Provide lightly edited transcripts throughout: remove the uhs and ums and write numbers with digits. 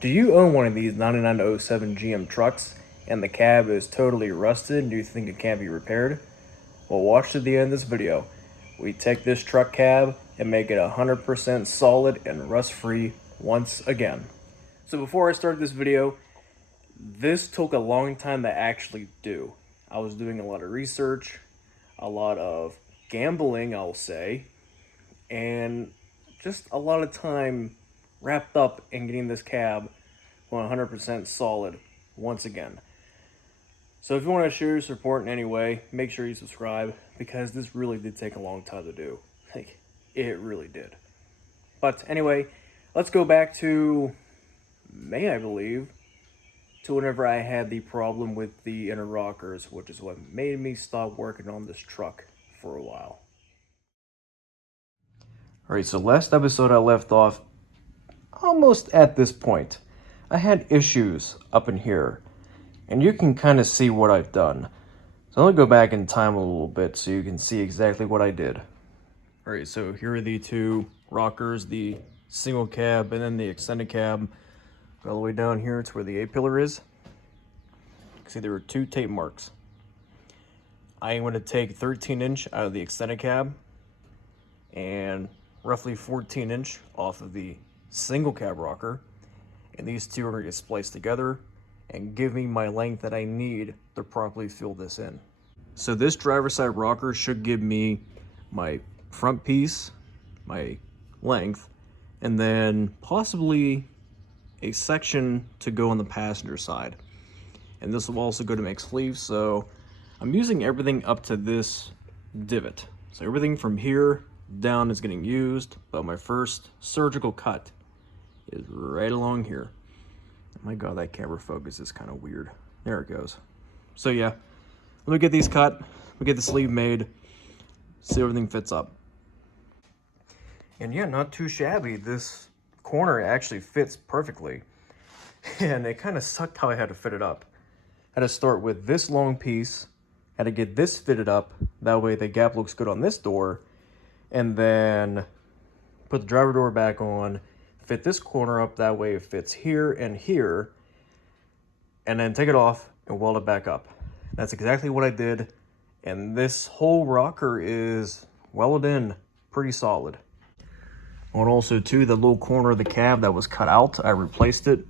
Do you own one of these 9907 GM trucks and the cab is totally rusted and you think it can't be repaired? Well, watch to the end of this video. We take this truck cab and make it 100% solid and rust-free once again. So before I start this video, this took a long time to actually do. I was doing a lot of research, a lot of gambling, I'll say, and just a lot of time wrapped up in getting this cab 100% solid once again. So if you want to share your support in any way, make sure you subscribe, because this really did take a long time to do. Like, it really did. But anyway, let's go back to May, I believe, to whenever I had the problem with the inner rockers, which is what made me stop working on this truck for a while. Alright, so last episode I left off almost at this point. I had issues up in here, and you can kind of see what I've done. So let me go back in time a little bit so you can see exactly what I did. Alright, so here are the two rockers, the single cab and then the extended cab. All the way down here to where the A-pillar is. You can see there were two tape marks. I am going to take 13-inch out of the extended cab and roughly 14-inch off of the single cab rocker, and these two are going to get spliced together and give me my length that I need to properly fill this in. So this driver's side rocker should give me my front piece, my length, and then possibly a section to go on the passenger side. And this will also go to make sleeves, so I'm using everything up to this divot. So everything from here down is getting used, but my first surgical cut is right along here. Oh my god, that camera focus is kind of weird. There it goes. So yeah, let me get these cut, we get the sleeve made, see everything fits up. And yeah, not too shabby. This corner actually fits perfectly. And it kind of sucked how I had to fit it up. I had to start with this long piece, had to get this fitted up, that way the gap looks good on this door, and then put the driver door back on, fit this corner up, that way it fits here and here, and then take it off and weld it back up. That's exactly what I did, and this whole rocker is welded in pretty solid. And also too, the little corner of the cab that was cut out, I replaced it.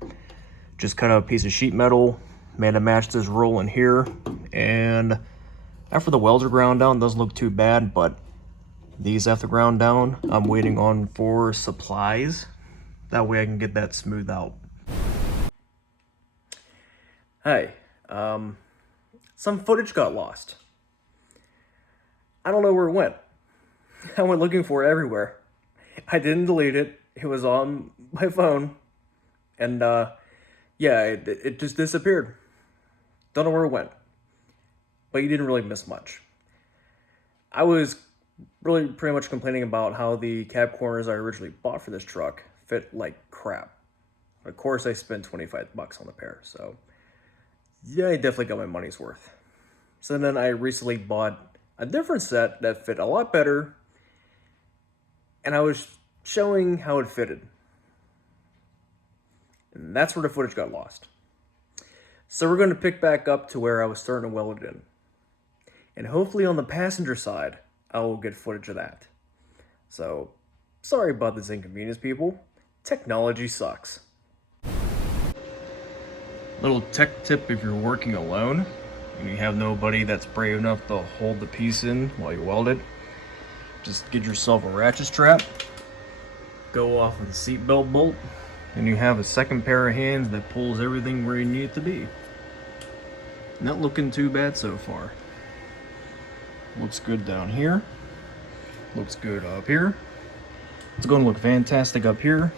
Just cut out a piece of sheet metal, made it match this roll in here, and after the welds are ground down, it doesn't look too bad, but these have to ground down. I'm waiting on for supplies. That way I can get that smoothed out. Hi, some footage got lost. I don't know where it went. I went looking for it everywhere. I didn't delete it. It was on my phone. And, yeah, it just disappeared. Don't know where it went. But you didn't really miss much. I was really pretty much complaining about how the cab corners I originally bought for this truck fit like crap. Of course, I spent 25 bucks on the pair, so yeah, I definitely got my money's worth. So then I recently bought a different set that fit a lot better, and I was showing how it fitted. And that's where the footage got lost. So we're going to pick back up to where I was starting to weld it in. And hopefully on the passenger side, I will get footage of that. So, sorry about this inconvenience, people. Technology sucks. Little tech tip if you're working alone and you have nobody that's brave enough to hold the piece in while you weld it. Just get yourself a ratchet strap, go off with a seatbelt bolt, and you have a second pair of hands that pulls everything where you need it to be. Not looking too bad so far. Looks good down here. Looks good up here. It's going to look fantastic up here.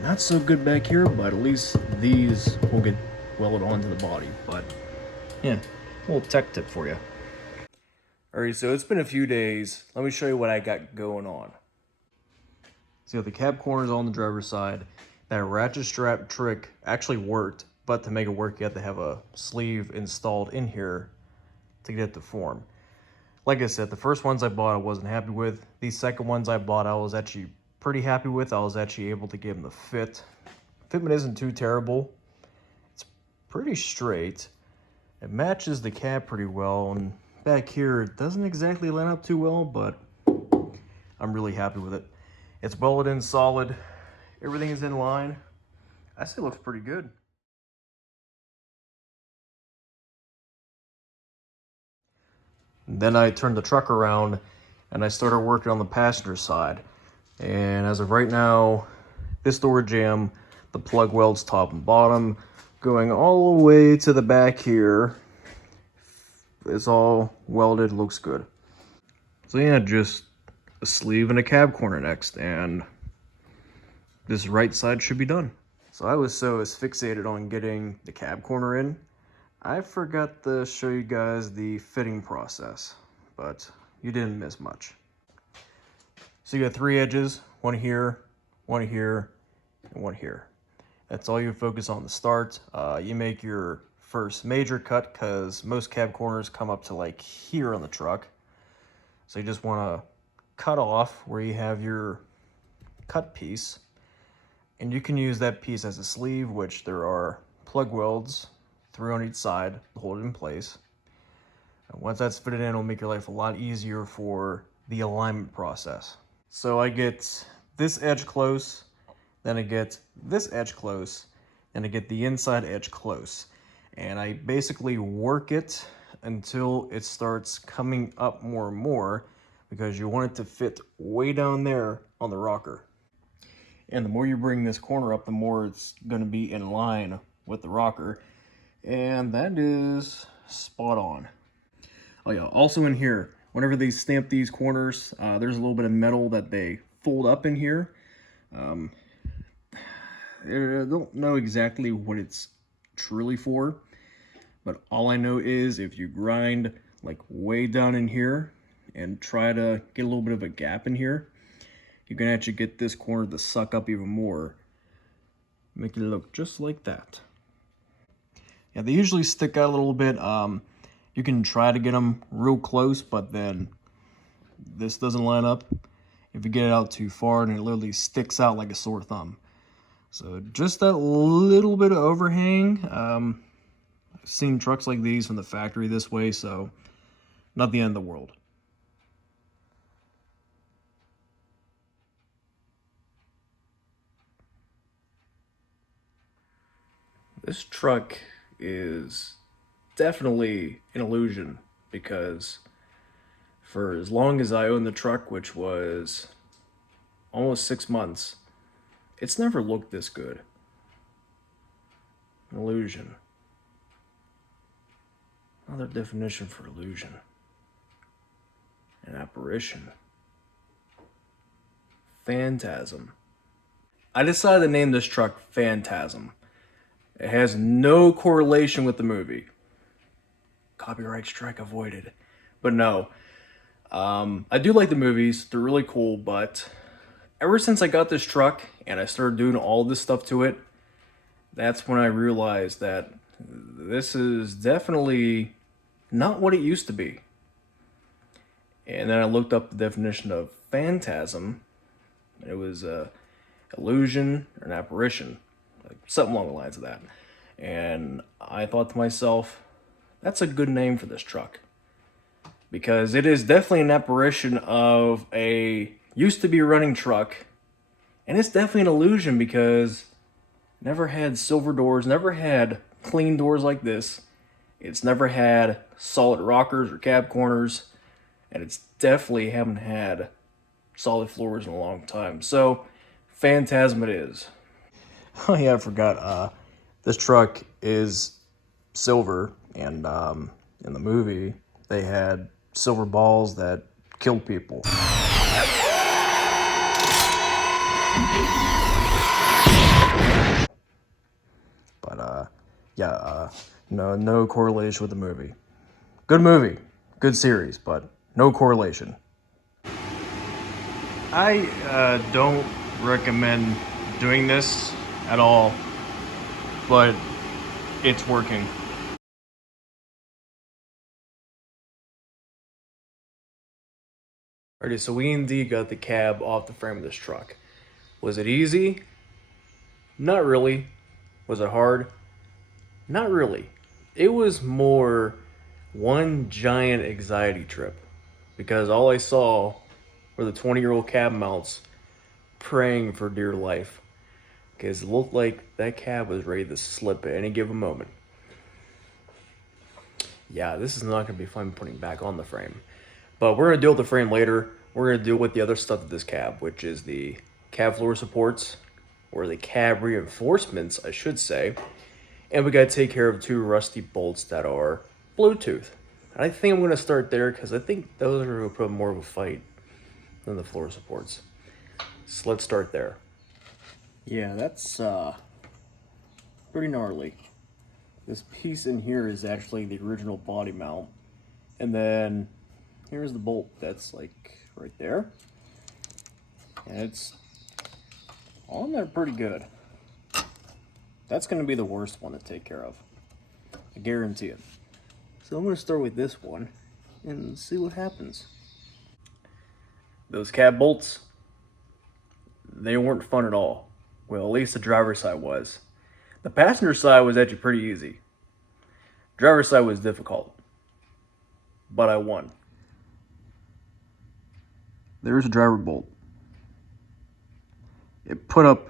Not so good back here, but at least these will get welded onto the body. But yeah, a little tech tip for you. Alright, so it's been a few days. Let me show you what I got going on. So the cab corners on the driver's side. That ratchet strap trick actually worked, but to make it work, you have to have a sleeve installed in here to get it to form. Like I said, the first ones I bought I wasn't happy with. These second ones I bought I was actually pretty happy with. I was actually able to get them to fit fitment isn't too terrible. It's pretty straight. It matches the cab pretty well, and back here it doesn't exactly line up too well, but I'm really happy with it. It's welded in solid. Everything is in line. I say it looks pretty good. Then I turned the truck around and I started working on the passenger side. And as of right now, this door jamb, the plug welds top and bottom, going all the way to the back here. It's all welded, looks good. So yeah, just a sleeve and a cab corner next, and this right side should be done. So I was so asphyxiated on getting the cab corner in, I forgot to show you guys the fitting process, but you didn't miss much. So you got 3 edges, one here, and one here. That's all you focus on the start. You make your first major cut because most cab corners come up to like here on the truck. So you just want to cut off where you have your cut piece. And you can use that piece as a sleeve, which there are plug welds, 3 on each side to hold it in place. And once that's fitted in, it'll make your life a lot easier for the alignment process. So I get this edge close, then I get this edge close, and I get the inside edge close. And I basically work it until it starts coming up more and more, because you want it to fit way down there on the rocker. And the more you bring this corner up, the more it's going to be in line with the rocker. And that is spot on. Oh yeah, also in here, whenever they stamp these corners, there's a little bit of metal that they fold up in here. I don't know exactly what it's truly for, but all I know is if you grind like way down in here and try to get a little bit of a gap in here, you can actually get this corner to suck up even more, making it look just like that. Yeah, they usually stick out a little bit. You can try to get them real close, but then this doesn't line up. If you get it out too far, and it literally sticks out like a sore thumb. So just that little bit of overhang. I've seen trucks like these from the factory this way, so not the end of the world. This truck is definitely an illusion, because for as long as I owned the truck, which was almost 6 months, it's never looked this good. An illusion. Another definition for illusion. An apparition. Phantasm. I decided to name this truck Phantasm. It has no correlation with the movie. Copyright strike avoided. But no. I do like the movies. They're really cool, but ever since I got this truck and I started doing all this stuff to it, that's when I realized that this is definitely not what it used to be. And then I looked up the definition of phantasm. It was a illusion or an apparition, like something along the lines of that. And I thought to myself, that's a good name for this truck, because it is definitely an apparition of a used to be running truck, and it's definitely an illusion because it never had silver doors, never had clean doors like this. It's never had solid rockers or cab corners, and it's definitely haven't had solid floors in a long time. So Phantasm it is. Oh yeah, I forgot. This truck is silver, and in the movie they had silver balls that killed people. But yeah, no correlation with the movie. Good movie, good series, but no correlation. I don't recommend doing this at all, but it's working. Alrighty, so we indeed got the cab off the frame of this truck. Was it easy? Not really. Was it hard? Not really. It was more one giant anxiety trip because all I saw were the 20-year-old cab mounts praying for dear life because it looked like that cab was ready to slip at any given moment. Yeah, this is not going to be fun putting back on the frame. But we're going to deal with the frame later. We're going to deal with the other stuff of this cab, which is the cab floor supports, or the cab reinforcements, I should say. And we got to take care of two rusty bolts that are Bluetooth. And I think I'm going to start there because I think those are going to put more of a fight than the floor supports. So let's start there. Yeah, that's pretty gnarly. This piece in here is actually the original body mount. And then here's the bolt that's like right there. And it's on there pretty good. That's going to be the worst one to take care of. I guarantee it. So I'm going to start with this one and see what happens. Those cab bolts, they weren't fun at all. Well, at least the driver's side was. The passenger side was actually pretty easy. Driver's side was difficult. But I won. There's a driver bolt. It put up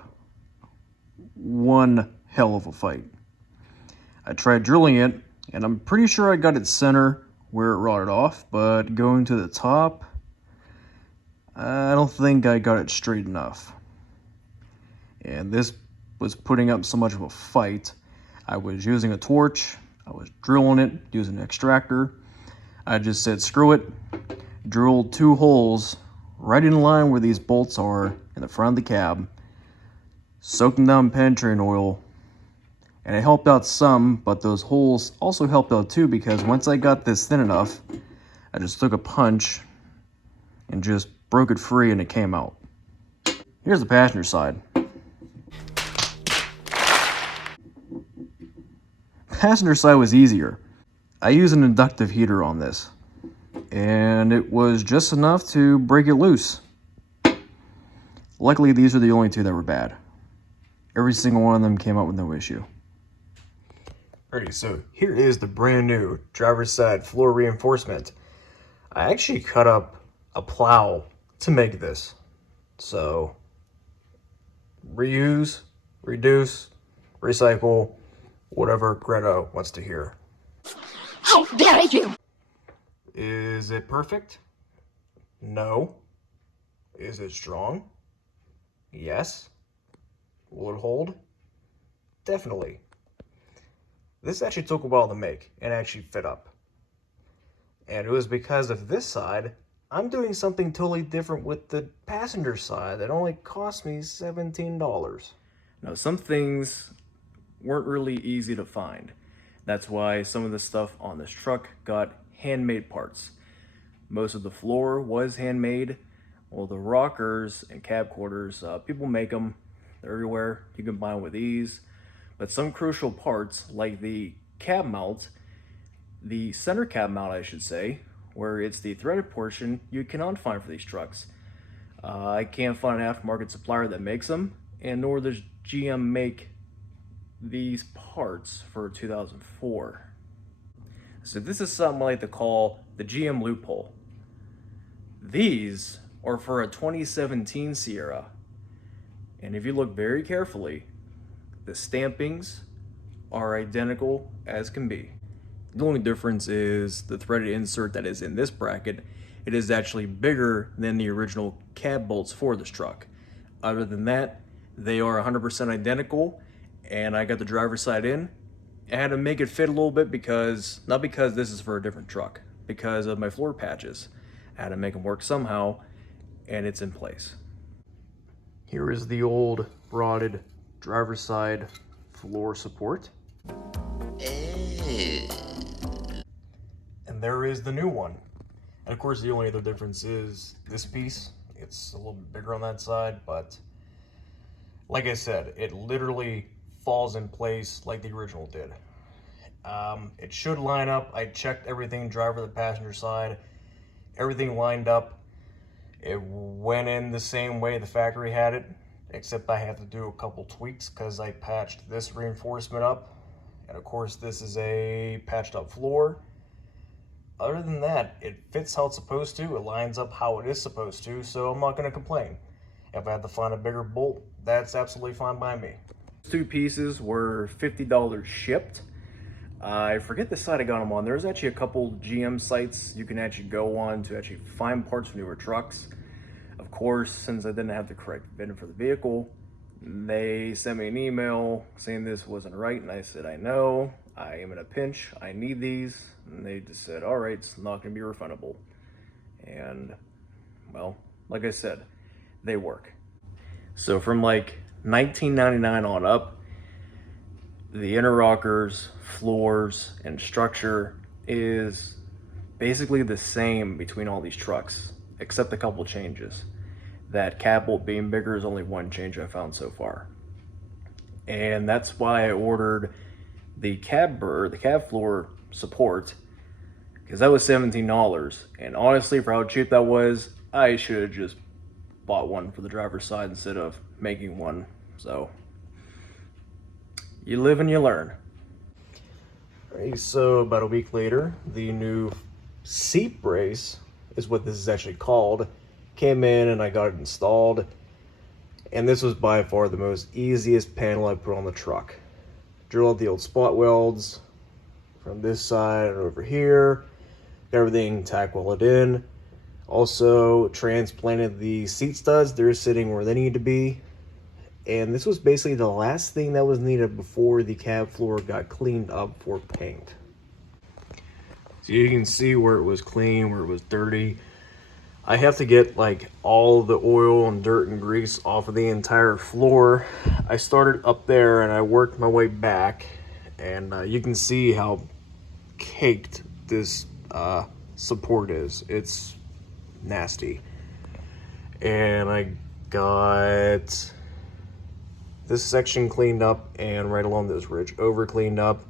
one hell of a fight. I tried drilling it, and I'm pretty sure I got it center where it rotted off, but going to the top, I don't think I got it straight enough. And this was putting up so much of a fight. I was using a torch, I was drilling it, using an extractor. I just said screw it, drilled 2 holes right in line where these bolts are in the front of the cab, soaked them down in penetrating oil, and it helped out some, but those holes also helped out too because once I got this thin enough, I just took a punch and just broke it free and it came out. Here's the passenger side. Passenger side was easier. I used an inductive heater on this, and it was just enough to break it loose. Luckily, these are the only 2 that were bad. Every single one of them came out with no issue. Alrighty, so here is the brand new driver's side floor reinforcement. I actually cut up a plow to make this. So, reuse, reduce, recycle, whatever Greta wants to hear. How dare you! Is it perfect? No. Is it strong? Yes. Will it hold? Definitely. This actually took a while to make and actually fit up. And it was because of this side, I'm doing something totally different with the passenger side that only cost me $17. Now, some things weren't really easy to find. That's why some of the stuff on this truck got handmade parts. Most of the floor was handmade. Well, the rockers and cab quarters, people make them. They're everywhere. You can buy them with ease. But some crucial parts, like the cab mount, the center cab mount, I should say, where it's the threaded portion, you cannot find for these trucks. I can't find an aftermarket supplier that makes them, and nor does GM make these parts for 2004. So this is something I like to call the GM loophole. These are for a 2017 Sierra. And if you look very carefully, the stampings are identical as can be. The only difference is the threaded insert that is in this bracket. It is actually bigger than the original cab bolts for this truck. Other than that, they are 100% identical, and I got the driver's side in. I had to make it fit a little bit because, not because this is for a different truck, because of my floor patches. I had to make them work somehow, and it's in place. Here is the old rotted driver's side floor support. And there is the new one. And of course the only other difference is this piece. It's a little bit bigger on that side, but like I said, it literally falls in place like the original did. It should line up. I checked everything, driver, the passenger side, everything lined up. It went in the same way the factory had it. except I have to do a couple tweaks because I patched this reinforcement up, and of course this is a patched up floor. Other than that, it fits how it's supposed to, it lines up how it is supposed to, so I'm not going to complain. If I have to find a bigger bolt, that's absolutely fine by me. Two pieces were $50 shipped. I forget the site I got them on. There's actually a couple GM sites you can actually go on to actually find parts for newer trucks. Of course, since I didn't have the correct VIN for the vehicle, they sent me an email saying this wasn't right, and I said, I know, I am in a pinch, I need these, and they just said, all right, it's not going to be refundable. And, well, like I said, they work. So from like $19.99 on up, the interrockers, floors, and structure is basically the same between all these trucks, except a couple changes. That cab bolt being bigger is only one change I found so far. And that's why I ordered the cab floor support, because that was $17. And honestly, for how cheap that was, I should have just bought one for the driver's side instead of making one. So you live and you learn. Alright, so about a week later, the new seat brace is what this is actually called, came in and I got it installed. And this was by far the most easiest panel I put on the truck. Drilled out the old spot welds from this side and over here, got everything tack welded in. Also transplanted the seat studs, they're sitting where they need to be. And this was basically the last thing that was needed before the cab floor got cleaned up for paint. So you can see where it was clean, where it was dirty. I have to get like all the oil and dirt and grease off of the entire floor. I started up there and I worked my way back, and you can see how caked this support is. It's nasty. And I got this section cleaned up and right along this ridge over cleaned up.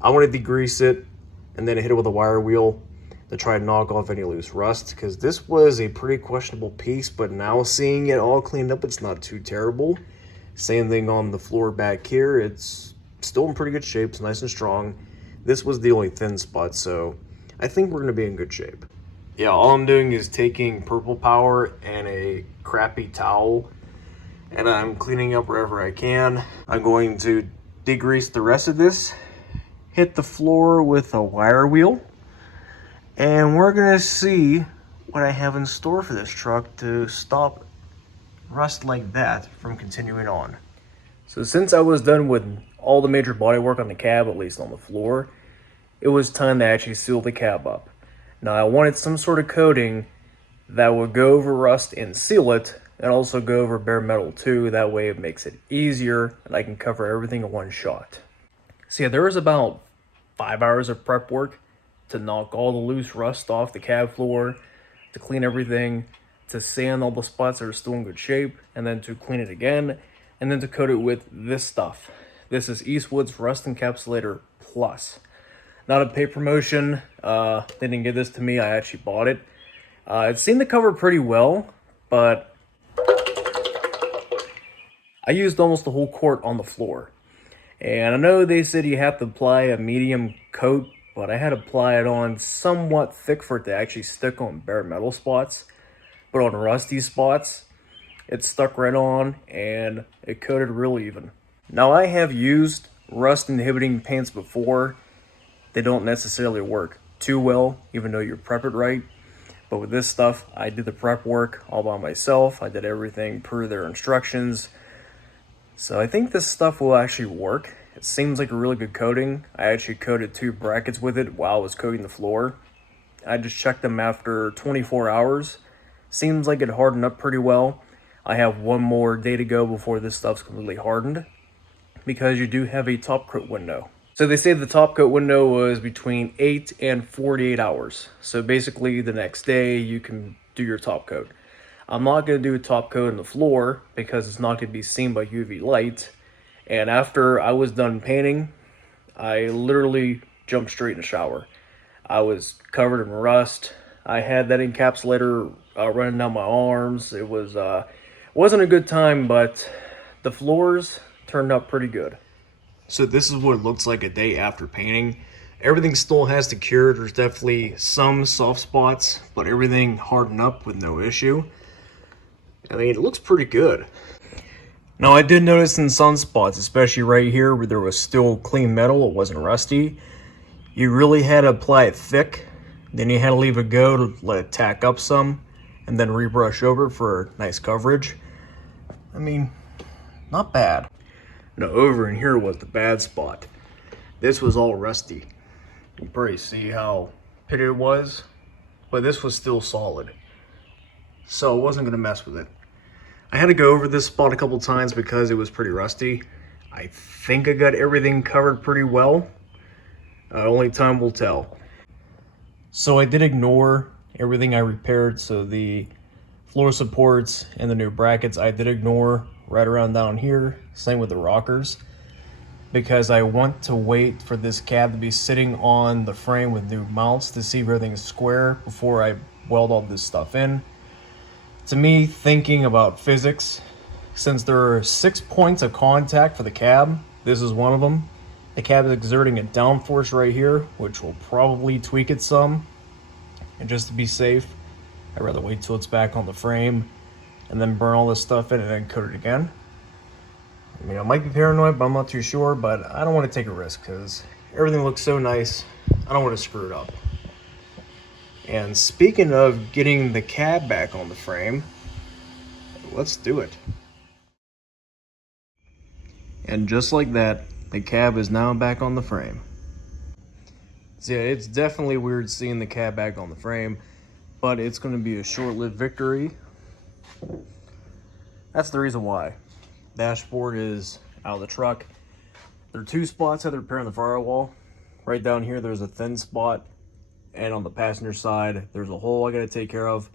I want to degrease it and then hit it with a wire wheel to try to knock off any loose rust, because this was a pretty questionable piece, but now seeing it all cleaned up, it's not too terrible. Same thing on the floor back here, it's still in pretty good shape, it's nice and strong. This was the only thin spot, so I think we're going to be in good shape. Yeah, all I'm doing is taking Purple Power and a crappy towel, and I'm cleaning up wherever I can. I'm going to degrease the rest of this, hit the floor with a wire wheel, and we're gonna see what I have in store for this truck to stop rust like that from continuing on. So since I was done with all the major body work on the cab, at least on the floor, it was time to actually seal the cab up. Now I wanted some sort of coating that would go over rust and seal it, and also go over bare metal too. That way it makes it easier and I can cover everything in one shot. So yeah, there was about 5 hours of prep work to knock all the loose rust off the cab floor, to clean everything, to sand all the spots that are still in good shape, and then to clean it again, and then to coat it with this stuff. This is Eastwood's Rust Encapsulator Plus. Not a paid promotion, they didn't give this to me, I actually bought it. It seemed to cover pretty well, but I used almost the whole quart on the floor. And I know they said you have to apply a medium coat, but I had to apply it on somewhat thick for it to actually stick on bare metal spots. But on rusty spots, it stuck right on and it coated real even. Now I have used rust inhibiting paints before. They don't necessarily work too well, even though you prep it right. But with this stuff, I did the prep work all by myself. I did everything per their instructions. So I think this stuff will actually work. It seems like a really good coating. I actually coated 2 brackets with it while I was coating the floor. I just checked them after 24 hours. Seems like it hardened up pretty well. I have one more day to go before this stuff's completely hardened, because you do have a top coat window. So they say the top coat window was between 8 and 48 hours. So basically the next day you can do your top coat. I'm not going to do a top coat on the floor because it's not going to be seen by UV light. And after I was done painting, I literally jumped straight in the shower. I was covered in rust. I had that encapsulator running down my arms. It was Wasn't a good time, but the floors turned out pretty good. So this is what it looks like a day after painting. Everything still has to cure. There's definitely some soft spots, but everything hardened up with no issue. I mean, it looks pretty good. Now, I did notice in some spots, especially right here where there was still clean metal, it wasn't rusty. You really had to apply it thick, then you had to leave it go to let it tack up some, and then rebrush over for nice coverage. I mean, not bad. Now, over in here was the bad spot. This was all rusty. You can probably see how pitted it was, but this was still solid. So I wasn't gonna mess with it. I had to go over this spot a couple times because it was pretty rusty. I think I got everything covered pretty well. Only time will tell. So I did ignore everything I repaired. So the floor supports and the new brackets I did ignore right around down here. Same with the rockers. Because I want to wait for this cab to be sitting on the frame with new mounts to see if everything's square before I weld all this stuff in. To me, thinking about physics, since there are 6 points of contact for the cab, this is one of them. The cab is exerting a downforce right here, which will probably tweak it some. And just to be safe, I'd rather wait till it's back on the frame and then burn all this stuff in and then coat it again. I mean, I might be paranoid, but I'm not too sure, but I don't want to take a risk because everything looks so nice. I don't want to screw it up. And speaking of getting the cab back on the frame, let's do it. And just like that, the cab is now back on the frame. So yeah, it's definitely weird seeing the cab back on the frame, but it's going to be a short-lived victory. That's the reason why. Dashboard is out of the truck. There are 2 spots I had to repair on the firewall. Right down here, there's a thin spot, and on the passenger side, there's a hole I got to take care of.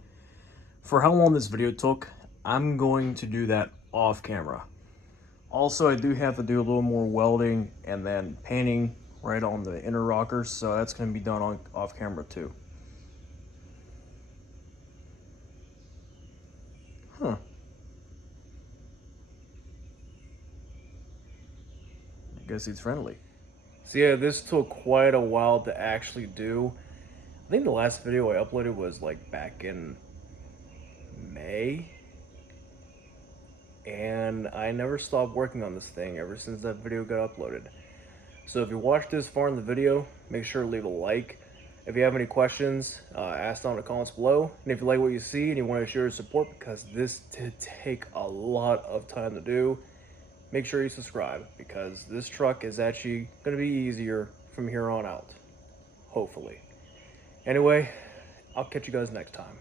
For how long this video took, I'm going to do that off camera. Also, I do have to do a little more welding and then painting right on the inner rockers, so that's going to be done off camera too. Huh. I guess he's friendly. So yeah, this took quite a while to actually do. I think the last video I uploaded was like back in May. And I never stopped working on this thing ever since that video got uploaded. So if you watched this far in the video, make sure to leave a like. If you have any questions, ask down in the comments below. And if you like what you see and you want to show your support, because this did take a lot of time to do, make sure you subscribe, because this truck is actually going to be easier from here on out. Hopefully. Anyway, I'll catch you guys next time.